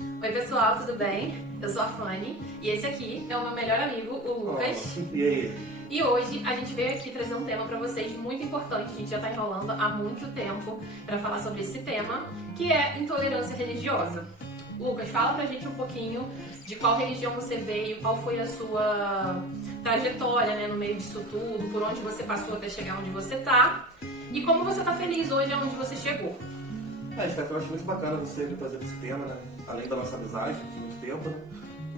Oi pessoal, tudo bem? Eu sou a Fanny e esse aqui é o meu melhor amigo, o Lucas. E aí? E hoje a gente veio aqui trazer um tema pra vocês muito importante. A gente já tá enrolando há muito tempo pra falar sobre esse tema, que é intolerância religiosa. Lucas, fala pra gente um pouquinho de qual religião você veio, qual foi a sua trajetória, né, no meio disso tudo, por onde você passou até chegar onde você tá e como você tá feliz hoje aonde você chegou. Steph, eu acho muito bacana você me trazer esse tema, né? Além da nossa amizade de muito tempo, né?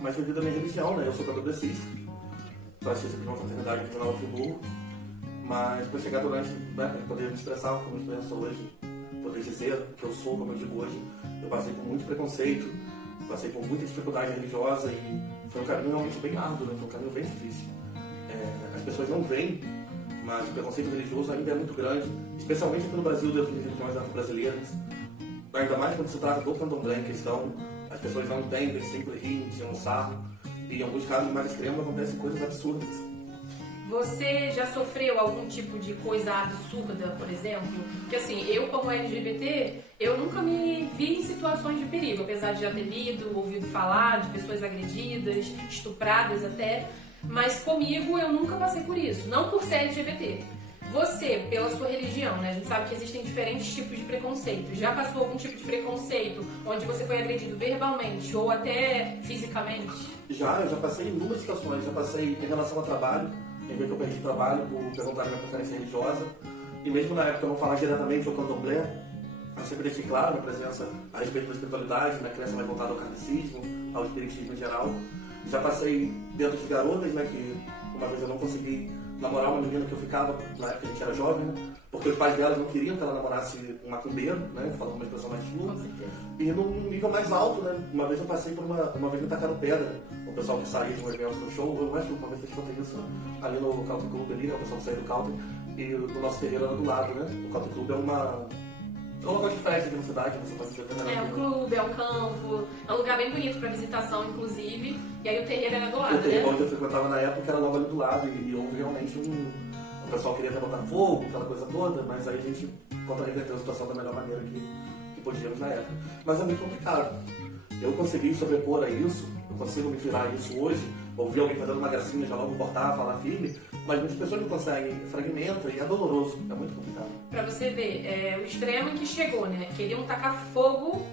Mas devido à minha religião, né? Eu sou candomblessista, pratico de uma fraternidade aqui de Nova Friburgo, mas para chegar durante, né, para poder me expressar como eu sou hoje, poder dizer que eu sou como eu digo hoje, eu passei por muito preconceito, passei por muita dificuldade religiosa e foi um caminho realmente bem árduo, né? Foi um caminho bem difícil. As pessoas não veem, mas o preconceito religioso ainda é muito grande, especialmente aqui no Brasil, dentro das religiões afro-brasileiras. Ainda mais quando se trata do candomblé em questão, as pessoas não entendem, sempre riem, tiram sarro, e em alguns casos mais extremos acontecem coisas absurdas. Você já sofreu algum tipo de coisa absurda, por exemplo? Porque assim, eu como LGBT, eu nunca me vi em situações de perigo, apesar de já ter lido, ouvido falar de pessoas agredidas, estupradas até, mas comigo eu nunca passei por isso, não por ser LGBT. Você, pela sua religião, né? A gente sabe que existem diferentes tipos de preconceito. Já passou algum tipo de preconceito onde você foi agredido verbalmente ou até fisicamente? Eu já passei em inúmeras situações. Já passei em relação ao trabalho, em vez que eu perdi trabalho por perguntar minha preferência religiosa. E mesmo na época eu não falar diretamente ao candomblé, eu sempre deixei claro a minha presença a respeito da espiritualidade, minha crença mais voltada ao kardecismo, ao espiritismo em geral. Já passei dentro de garotas, né? Que uma vez eu não consegui namorar uma menina que eu ficava, na época a gente era jovem, né? Porque os pais delas não queriam que ela namorasse um macumbeiro, né? Falando uma expressão mais chula. E num nível mais alto, né? Uma vez eu passei por uma vez me tacaram pedra. O pessoal que saía de um evento no show, eu acho que uma vez que eu contei isso ali no Country Club ali, né? O pessoal que saía do country. E o nosso terreiro era do lado, né? O Country Club é um local de festa aqui na cidade, você pode ver também. É um clube, é um campo, é um lugar bem bonito para visitação, inclusive. E aí o terreiro era do lado, O terreiro né? onde eu frequentava na época era logo ali do lado e houve realmente o pessoal queria até botar fogo, aquela coisa toda, mas aí a gente contra-reverteu a situação da melhor maneira que podíamos na época. Mas é muito complicado. Eu consegui sobrepor a isso, eu consigo me virar a isso hoje, ouvir alguém fazendo uma gracinha, já logo cortar, falar firme, mas muitas pessoas não conseguem, fragmenta e é doloroso, é muito complicado. Pra você ver, o extremo em que chegou, né? Queriam tacar fogo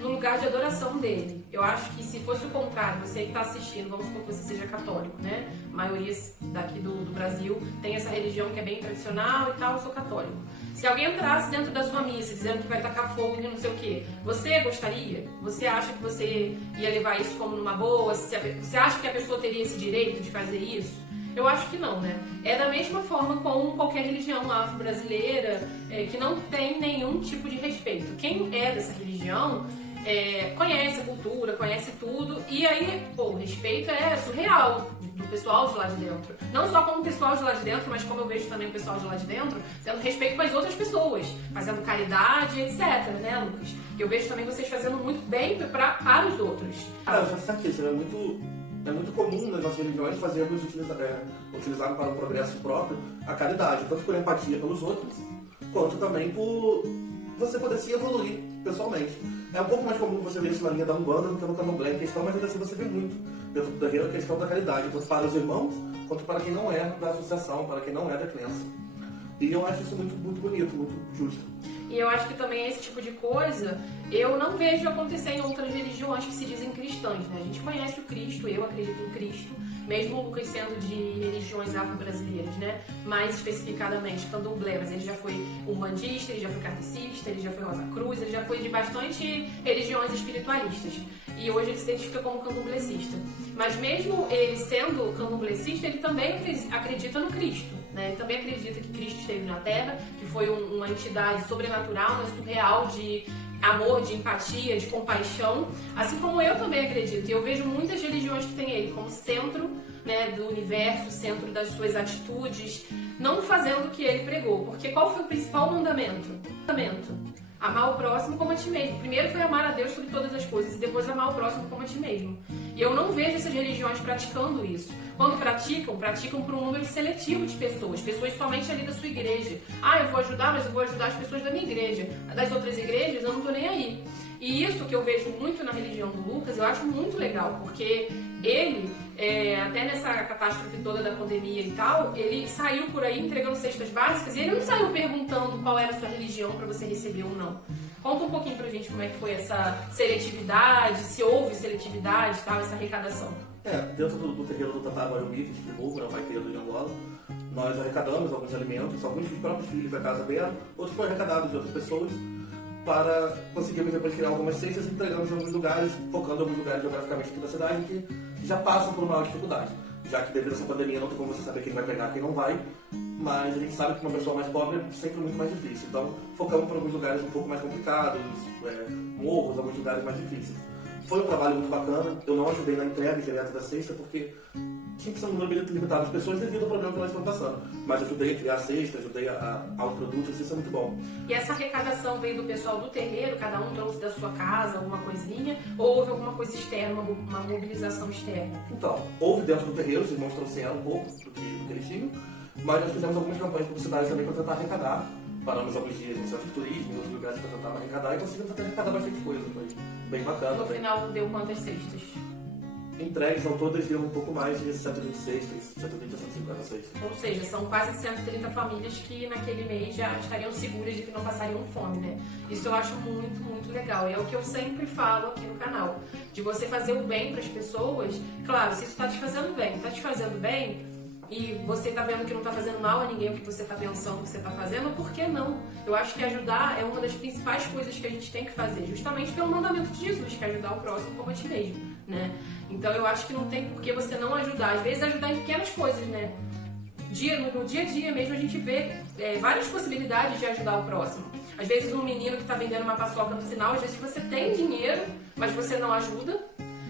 no lugar de adoração dele. Eu acho que se fosse o contrário, você que tá assistindo, vamos supor que você seja católico, né? A maioria daqui do Brasil tem essa religião que é bem tradicional e tal, eu sou católico. Se alguém entrasse dentro da sua missa dizendo que vai tacar fogo e não sei o que, você gostaria? Você acha que você ia levar isso como numa boa? Você acha que a pessoa teria esse direito de fazer isso? Eu acho que não, né? É da mesma forma com qualquer religião afro-brasileira que não tem nenhum tipo de respeito. Quem é dessa religião conhece a cultura, conhece tudo, e aí, o respeito é surreal do pessoal de lá de dentro. Não só como o pessoal de lá de dentro, mas como eu vejo também o pessoal de lá de dentro tendo respeito com as outras pessoas, fazendo caridade, etc, né, Lucas? Eu vejo também vocês fazendo muito bem para os outros. Já sabe que isso é muito comum nas nossas religiões fazermos utilizar para o progresso próprio a caridade, tanto por empatia pelos outros, quanto também por você poder se evoluir pessoalmente. É um pouco mais comum você ver isso na linha da Umbanda do que no Candomblé em questão, mas ainda assim você vê muito dentro do terreiro a questão da caridade, tanto para os irmãos, quanto para quem não é da associação, para quem não é da crença. E eu acho isso muito, muito bonito, muito justo. E eu acho que também esse tipo de coisa eu não vejo acontecer em outras religiões que se dizem cristãs, né? A gente conhece o Cristo, eu acredito no Cristo, mesmo o Lucas sendo de religiões afro-brasileiras, né? Mais especificadamente candomblé, mas ele já foi umbandista, ele já foi kardecista, ele já foi Rosa Cruz, ele já foi de bastante religiões espiritualistas. E hoje ele se identifica como candomblessista. Mas mesmo ele sendo candomblessista, ele também acredita no Cristo, né? Ele também acredita que Cristo esteve na Terra, que foi uma entidade sobrenatural, né? Surreal de amor, de empatia, de compaixão, assim como eu também acredito. E eu vejo muitas religiões que têm ele como centro, né, do universo, centro das suas atitudes, não fazendo o que ele pregou. Porque qual foi o principal mandamento? Amar o próximo como a ti mesmo. Primeiro foi amar a Deus sobre todas as coisas e depois amar o próximo como a ti mesmo. E eu não vejo essas religiões praticando isso. Quando praticam por um número seletivo de pessoas somente ali da sua igreja. Ah, eu vou ajudar, mas eu vou ajudar as pessoas da minha igreja. Das outras igrejas eu não tô nem aí. E isso que eu vejo muito na religião religião do Lucas, eu acho muito legal, porque ele, até nessa catástrofe toda da pandemia e tal, ele saiu por aí entregando cestas básicas e ele não saiu perguntando qual era a sua religião para você receber ou não. Conta um pouquinho pra gente como é que foi essa seletividade, se houve seletividade e tal, essa arrecadação. Dentro do terreiro do Tatá Guarumbi, de Friburgo, Pai Pedro de Angola, nós arrecadamos alguns alimentos, alguns dos próprios filhos da casa deram, outros foram arrecadados de outras pessoas, para conseguirmos depois criar algumas cestas e entregamos em alguns lugares, focando em alguns lugares geograficamente aqui da cidade que já passam por maior dificuldade. Já que devido a essa pandemia não tem como você saber quem vai pegar e quem não vai, mas a gente sabe que uma pessoa mais pobre é sempre muito mais difícil. Então focamos para alguns lugares um pouco mais complicados, morros, alguns lugares mais difíceis. Foi um trabalho muito bacana, eu não ajudei na entrega direta da cesta porque tinha que ser um número limitado de pessoas devido ao problema que nós estamos passando. Mas ajudei a criar a cesta, ajudei aos produtos, isso é muito bom. E essa arrecadação veio do pessoal do terreiro, cada um trouxe da sua casa alguma coisinha, ou houve alguma coisa externa, uma mobilização externa? Então, houve dentro do terreiro, os irmãos trouxeram um pouco do que eles tinham, mas nós fizemos algumas campanhas publicitárias também para tentar arrecadar. Paramos alguns dias no centro de turismo, em outros lugares para tentar arrecadar e conseguimos até arrecadar bastante coisa, foi bem bacana. No final deu quantas cestas? Entregues ao todas deu um pouco mais de 126, 120 a 150 cestas. Ou seja, são quase 130 famílias que naquele mês já estariam seguras de que não passariam fome, né? Isso eu acho muito, muito legal. E é o que eu sempre falo aqui no canal. De você fazer o bem para as pessoas. Claro, se isso está te fazendo bem, e você tá vendo que não tá fazendo mal a ninguém o que você tá pensando que você tá fazendo, por que não? Eu acho que ajudar é uma das principais coisas que a gente tem que fazer, justamente pelo mandamento de Jesus, que é ajudar o próximo como a ti mesmo, né? Então eu acho que não tem por que você não ajudar. Às vezes ajudar em pequenas coisas, né? No dia a dia mesmo a gente vê várias possibilidades de ajudar o próximo. Às vezes um menino que tá vendendo uma paçoca no sinal, às vezes você tem dinheiro, mas você não ajuda.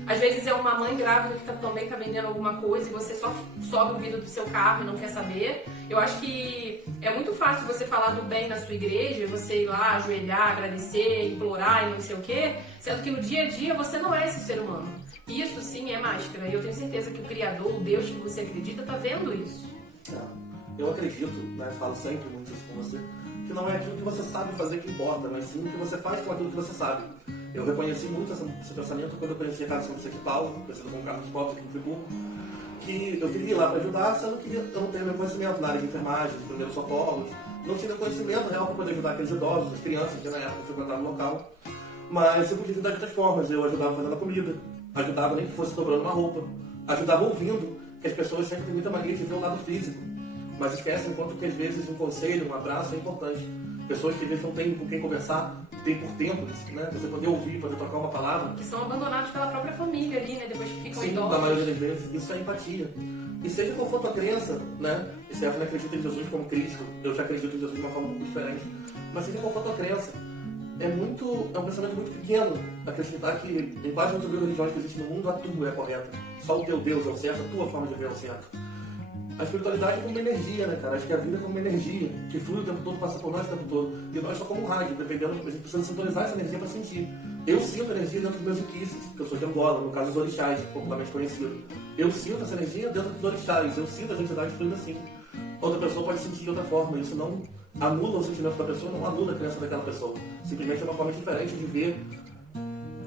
Às vezes é uma mãe grávida que também está vendendo alguma coisa e você só sobe o vidro do seu carro e não quer saber. Eu acho que é muito fácil você falar do bem na sua igreja, você ir lá, ajoelhar, agradecer, implorar e não sei o quê, sendo que no dia a dia você não é esse ser humano. Isso sim é máscara e eu tenho certeza que o Criador, o Deus que você acredita, está vendo isso. Eu acredito, né, falo sempre muito isso com você, que não é aquilo que você sabe fazer que importa, mas sim o que você faz com aquilo que você sabe. Eu reconheci muito esse pensamento quando eu conheci a Casa São Vicente de Paulo, conhecido como Carlos Pobres aqui no Friburgo, que eu queria ir lá para ajudar, sendo que eu não tenho meu conhecimento na área de enfermagem, de primeiros socorros, não tinha conhecimento real para poder ajudar aqueles idosos, as crianças que na época frequentavam o local. Mas eu podia ajudar de outras formas, eu ajudava fazendo a comida, ajudava nem que fosse dobrando uma roupa, ajudava ouvindo, que as pessoas sempre têm muita mania de ver o lado físico, mas esquecem quanto que às vezes um conselho, um abraço é importante. Pessoas que às vezes não têm com quem conversar, tem por tempo, né? Você poder ouvir, poder trocar uma palavra. Que são abandonados pela própria família ali, né? Depois que ficam idosos. Sim, na maioria das vezes, isso é empatia. E seja qual for a tua crença, né? Stephanie acredita em Jesus como Cristo, eu já acredito em Jesus de uma forma um pouco diferente. Mas seja qual for a tua crença, é um pensamento muito pequeno acreditar que em quase 8 mil religiões que existem no mundo, a tua é correta. Só o teu Deus é o certo, a tua forma de ver é o certo. A espiritualidade é como uma energia, né, cara? Acho que a vida é como uma energia, que flui o tempo todo, passa por nós o tempo todo. E nós só como um rádio, dependendo, a gente precisa sintonizar essa energia para sentir. Eu sinto energia dentro dos meus iquices, que eu sou de Angola, no caso os orixás, popularmente conhecido. Eu sinto essa energia dentro dos orixás, eu sinto as entidades fluindo assim. Outra pessoa pode sentir de outra forma, isso não anula o sentimento da pessoa, não anula a crença daquela pessoa. Simplesmente é uma forma diferente de ver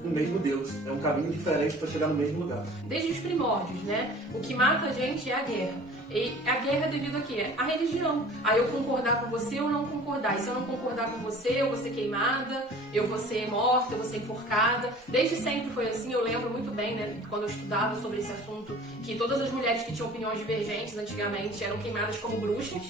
o mesmo Deus. É um caminho diferente para chegar no mesmo lugar. Desde os primórdios, né? O que mata a gente é a guerra. E a guerra é devido a quê? A religião. Aí eu concordar com você ou não concordar. E se eu não concordar com você, eu vou ser queimada, eu vou ser morta, eu vou ser enforcada. Desde sempre foi assim. Eu lembro muito bem, né, quando eu estudava sobre esse assunto, que todas as mulheres que tinham opiniões divergentes antigamente eram queimadas como bruxas.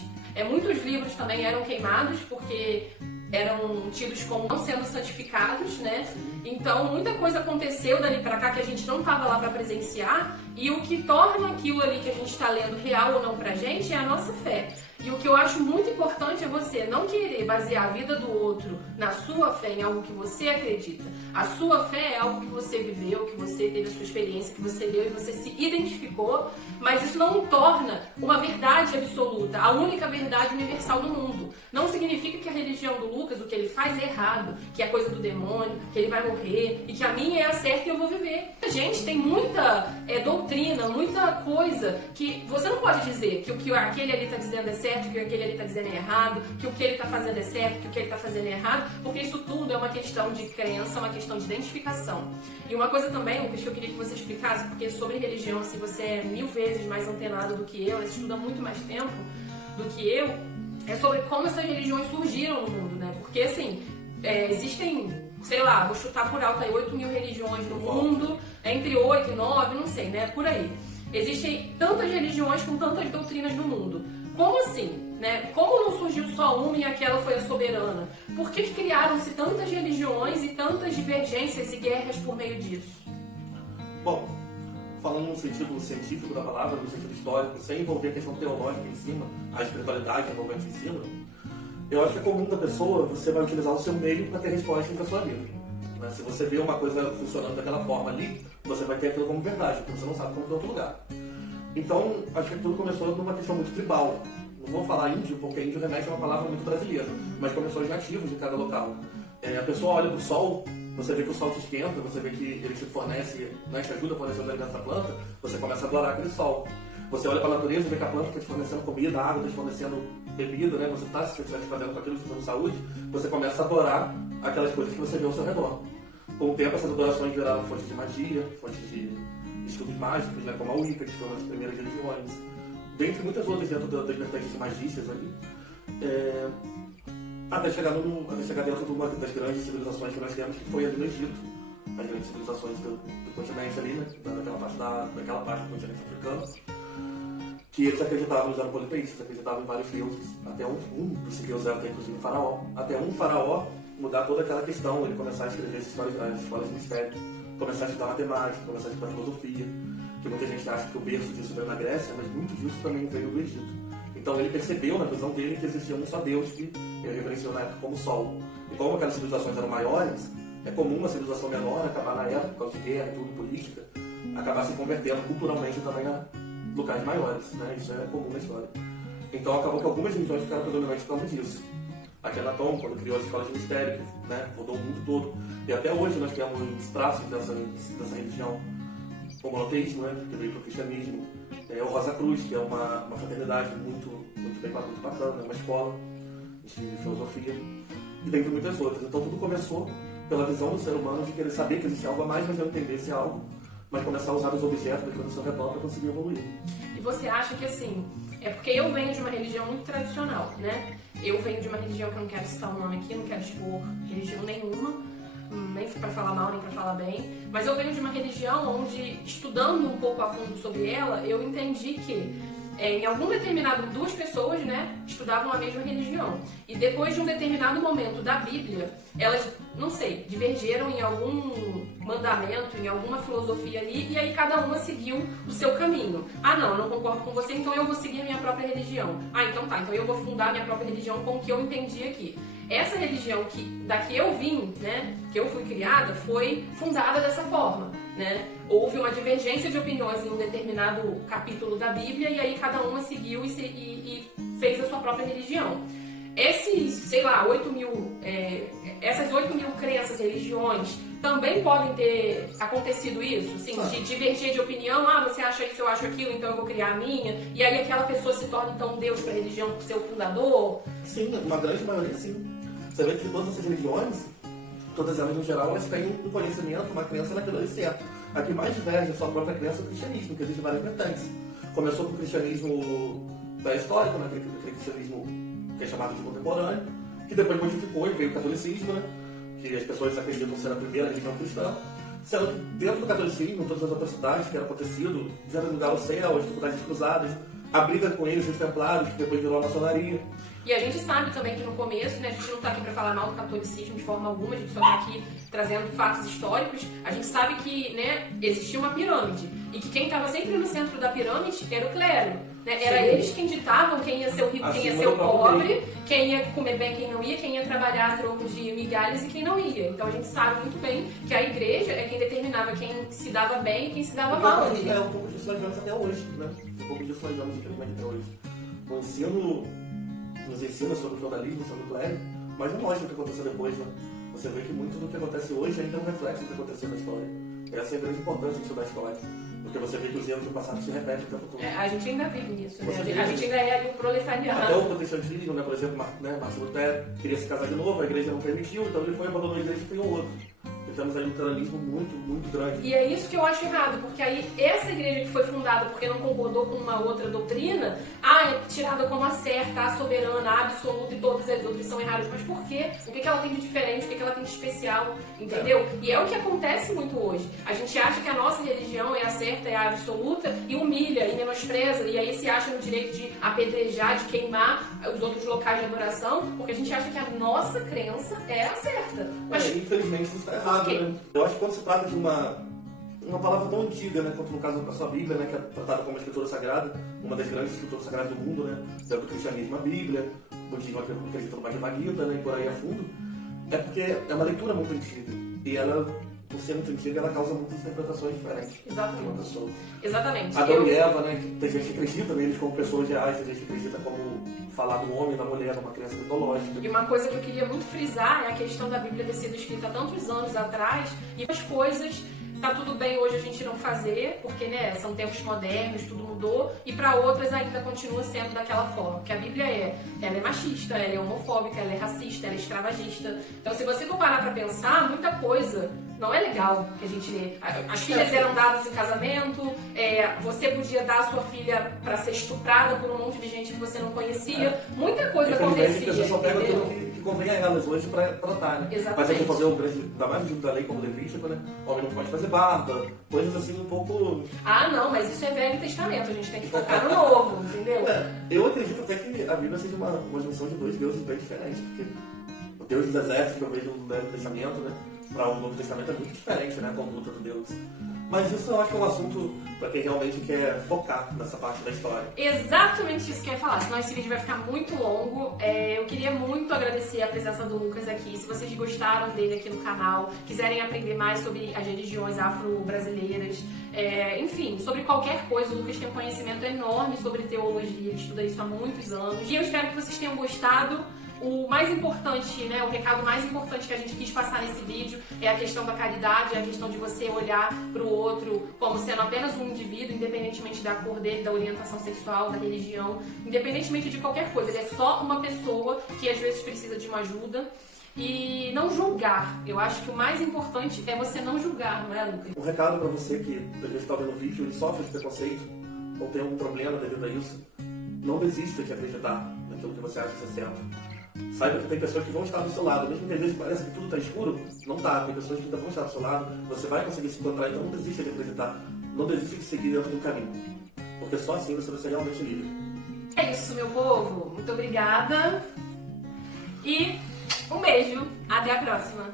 Muitos livros também eram queimados porque eram tidos como não sendo santificados, né? Então, muita coisa aconteceu dali pra cá que a gente não tava lá pra presenciar, e o que torna aquilo ali que a gente tá lendo real ou não pra gente é a nossa fé. E o que eu acho muito importante é você não querer basear a vida do outro na sua fé, em algo que você acredita. A sua fé é algo que você viveu, que você teve a sua experiência, que você leu e você se identificou, mas isso não torna uma verdade absoluta, a única verdade universal do mundo. Não significa que a religião do Lucas, o que ele faz é errado, que é coisa do demônio, que ele vai morrer e que a minha é a certa e eu vou viver. A gente tem muita doutrina, muita coisa que você não pode dizer que o que aquele ali está dizendo é certo, que o que aquele ali está dizendo é errado, que o que ele está fazendo é certo, que o que ele está fazendo é errado, porque isso tudo é uma questão de crença, uma questão de identificação. E uma coisa também, Lucas, que eu queria que você explicasse, porque sobre religião, se você é 1000 vezes mais antenado do que eu, você estuda muito mais tempo do que eu, é sobre como essas religiões surgiram no mundo, né? Porque, assim, existem, sei lá, vou chutar por alto aí, 8.000 religiões no mundo, entre 8 e 9, não sei, né? Por aí. Existem tantas religiões com tantas doutrinas no mundo. Como assim, né? Como não surgiu só uma e aquela foi a soberana? Por que criaram-se tantas religiões e tantas divergências e guerras por meio disso? Bom, falando no sentido científico da palavra, no sentido histórico, sem envolver a questão teológica em cima, a espiritualidade envolvente em cima, eu acho que é comum da pessoa, você vai utilizar o seu meio para ter resposta para a sua vida. Né? Se você vê uma coisa funcionando daquela forma ali, você vai ter aquilo como verdade, porque você não sabe como é outro lugar. Então, acho que tudo começou numa questão muito tribal. Não vou falar índio, porque índio remete a uma palavra muito brasileira, mas começou os nativos de cada local. A pessoa olha para o sol, você vê que o sol te esquenta, você vê que ele te fornece, né, te ajuda a fornecer os alimentos da planta, você começa a adorar aquele sol. Você olha para a natureza e vê que a planta está te fornecendo comida, a água está te fornecendo bebida, né? Você está se fazendo com aquilo, te dando saúde, você começa a adorar aquelas coisas que você vê ao seu redor. Com o tempo, essas adorações viraram fontes de magia, fontes de estudos mágicos, né? Como a Wicca, que foi uma das primeiras religiões, dentre muitas outras dentro das vertentes magistas ali, até chegar dentro de uma das grandes civilizações que nós temos, que foi ali no Egito, as grandes civilizações do continente ali, né? daquela parte do continente africano, que eles acreditavam, eles eram politeístas, acreditavam em vários deuses, até um dos deuses era inclusive o faraó, até um faraó mudar toda aquela questão, ele começar a escrever as escolas de mistério, começar a estudar matemática, começar a estudar filosofia, que muita gente acha que o berço disso veio na Grécia, mas muito disso também veio do Egito. Então ele percebeu na visão dele que existia um só Deus, que ele reverenciou na época como Sol. E como aquelas civilizações eram maiores, é comum uma civilização menor acabar na época, por causa de guerra e tudo, política, acabar se convertendo culturalmente também a locais maiores, né? Isso é comum na história. Então acabou que algumas religiões ficaram predominantes por causa disso. Akhenaton, quando criou as escolas de mistério, que, né, rodou o mundo todo. E até hoje nós temos traços dessa religião. O monoteísmo, né, que veio para o cristianismo. O Rosa Cruz, que é uma fraternidade muito bacana, uma escola de filosofia. E dentre muitas outras. Então tudo começou pela visão do ser humano de querer saber que existe algo a mais, mas não entender esse algo. Mas começar a usar os objetos da seu redor para conseguir evoluir. E você acha que assim, é porque eu venho de uma religião muito tradicional, né? Eu venho de uma religião que eu não quero citar o nome aqui, não quero expor religião nenhuma, nem para falar mal, nem para falar bem, mas eu venho de uma religião onde, estudando um pouco a fundo sobre ela, eu entendi que em algum determinado, duas pessoas, né, estudavam a mesma religião. E depois de um determinado momento da Bíblia, elas, não sei, divergeram em algum mandamento, em alguma filosofia ali, e aí cada uma seguiu o seu caminho. Ah, não, eu não concordo com você, então eu vou seguir a minha própria religião. Ah, então tá, então eu vou fundar a minha própria religião com o que eu entendi aqui. Essa religião da que eu vim, né, que eu fui criada, foi fundada dessa forma, né? Houve uma divergência de opiniões em um determinado capítulo da Bíblia e aí cada uma seguiu e fez a sua própria religião. Esses, sei lá, 8.000, essas 8.000 crenças, religiões, também podem ter acontecido isso? Assim, de divergir de opinião, você acha isso, eu acho aquilo, então eu vou criar a minha, e aí aquela pessoa se torna então Deus para a religião, por ser o fundador? Sim, uma grande maioria sim. Você vê que todas essas religiões, todas elas no geral, elas têm um conhecimento, uma crença naquilo ali certo. A que mais diverge a sua própria crença é o cristianismo, que existe várias vertentes. Começou com o cristianismo pré-histórico, né? Aquele cristianismo que é chamado de contemporâneo, que depois modificou e veio o catolicismo, né? Que as pessoas acreditam ser a primeira religião cristã. Sendo que dentro do catolicismo, todas as atrocidades que eram acontecido, dizendo lugar ao céu, as dificuldades cruzadas, a briga com eles, os templários, que depois virou a maçonaria. E a gente sabe também que no começo, né, a gente não está aqui para falar mal do catolicismo de forma alguma, a gente só está aqui trazendo fatos históricos. A gente sabe que, né, existia uma pirâmide e que quem estava sempre no centro da pirâmide era o clero. Né? Era eles quem ditavam quem ia ser o rico, quem ia ser o pobre, quem ia comer bem, quem não ia, quem ia trabalhar a troco de migalhas e quem não ia. Então a gente sabe muito bem que a igreja é quem determinava quem se dava bem e quem se dava mal. É um pouco disso nós vemos até hoje, né? Um pouco disso nós vemos infelizmente até hoje. O ensino nos ensina sobre o feudalismo, sobre o clero, mas não mostra o que aconteceu depois, né? Você vê que muito do que acontece hoje ainda é um reflexo do que aconteceu na história. essa é a grande importância de estudar a história. Porque você vê que os erros do passado se repetem o tempo todo. A gente ainda vive nisso, né? Você A gente ainda é ali o proletariado. Até o protestantismo, né? Por exemplo, Martin Lutero queria se casar de novo, a igreja não permitiu, então ele foi, abandonou a igreja e criou outro. Temos aí um luteranismo muito, muito grande. E é isso que eu acho errado, porque aí essa igreja que foi fundada porque não concordou com uma outra doutrina, é tirada como a certa, a soberana, a absoluta, e todas as outras são erradas. Mas por quê? O que ela tem de diferente? O que ela tem de especial? Entendeu? E é o que acontece muito hoje. A gente acha que a nossa religião é a certa, é a absoluta, e humilha, e menospreza, e aí se acha no direito de apedrejar, de queimar os outros locais de adoração, porque a gente acha que a nossa crença é a certa. Mas infelizmente isso está errado. Né? Eu acho que quando se trata de uma palavra tão antiga, né, quanto no caso da sua Bíblia, né, que é tratada como uma escritura sagrada, uma das grandes escrituras sagradas do mundo, né, do cristianismo a Bíblia, o budismo acredita no Bhagavad Gita, né, e por aí a fundo, é porque é uma leitura muito antiga e ela, por ser muito antiga, ela causa muitas interpretações diferentes. Exatamente. Exatamente. Adão e Eva, né, que tem gente que acredita neles como pessoas reais, tem gente que acredita como falar do homem e da mulher, numa criança mitológica. E uma coisa que eu queria muito frisar é a questão da Bíblia ter sido escrita há tantos anos atrás e as coisas tá tudo bem hoje a gente não fazer, porque né, são tempos modernos, tudo mudou, e para outras ainda continua sendo daquela forma. Porque a Bíblia ela é machista, ela é homofóbica, ela é racista, ela é escravagista. Então se você for parar para pensar, muita coisa não é legal que a gente lê. As filhas eram dadas em casamento, você podia dar a sua filha para ser estuprada por um monte de gente que você não conhecia. Muita coisa acontecia. Você só pega aquilo que convém a elas hoje para tratar, né? Exatamente. Mas a gente fazer o grande, ainda mais o da lei como Levítico, né? O homem não pode fazer barba, coisas assim um pouco... Não, mas isso é Velho Testamento, a gente tem que focar no Novo, entendeu? Eu acredito até que a Bíblia seja uma junção de dois deuses bem diferentes, porque o Deus dos exércitos que eu vejo no Velho Testamento, né? Para o Novo Testamento é muito diferente, né? A conduta do Deus. Mas isso eu acho que é um assunto para quem realmente quer focar nessa parte da história. Exatamente isso que eu ia falar, senão esse vídeo vai ficar muito longo. Eu queria muito agradecer a presença do Lucas aqui. Se vocês gostaram dele aqui no canal, quiserem aprender mais sobre as religiões afro-brasileiras, enfim, sobre qualquer coisa, o Lucas tem um conhecimento enorme sobre teologia, ele estuda isso há muitos anos. E eu espero que vocês tenham gostado. O mais importante, né, o recado mais importante que a gente quis passar nesse vídeo é a questão da caridade, é a questão de você olhar para o outro como sendo apenas um indivíduo, independentemente da cor dele, da orientação sexual, da religião, independentemente de qualquer coisa. Ele é só uma pessoa que às vezes precisa de uma ajuda. E não julgar. Eu acho que o mais importante é você não julgar, não é, Lucas? Um recado para você que às vezes está vendo o vídeo e sofre de preconceito ou tem algum problema devido a isso, não desista de acreditar naquilo que você acha ser certo. Saiba que tem pessoas que vão estar do seu lado, mesmo que às vezes pareça que tudo está escuro, não está. Tem pessoas que ainda vão estar do seu lado, você vai conseguir se encontrar, então não desista de acreditar. Não desista de seguir dentro do caminho, porque só assim você vai ser realmente livre. É isso, meu povo. Muito obrigada. E um beijo. Até a próxima.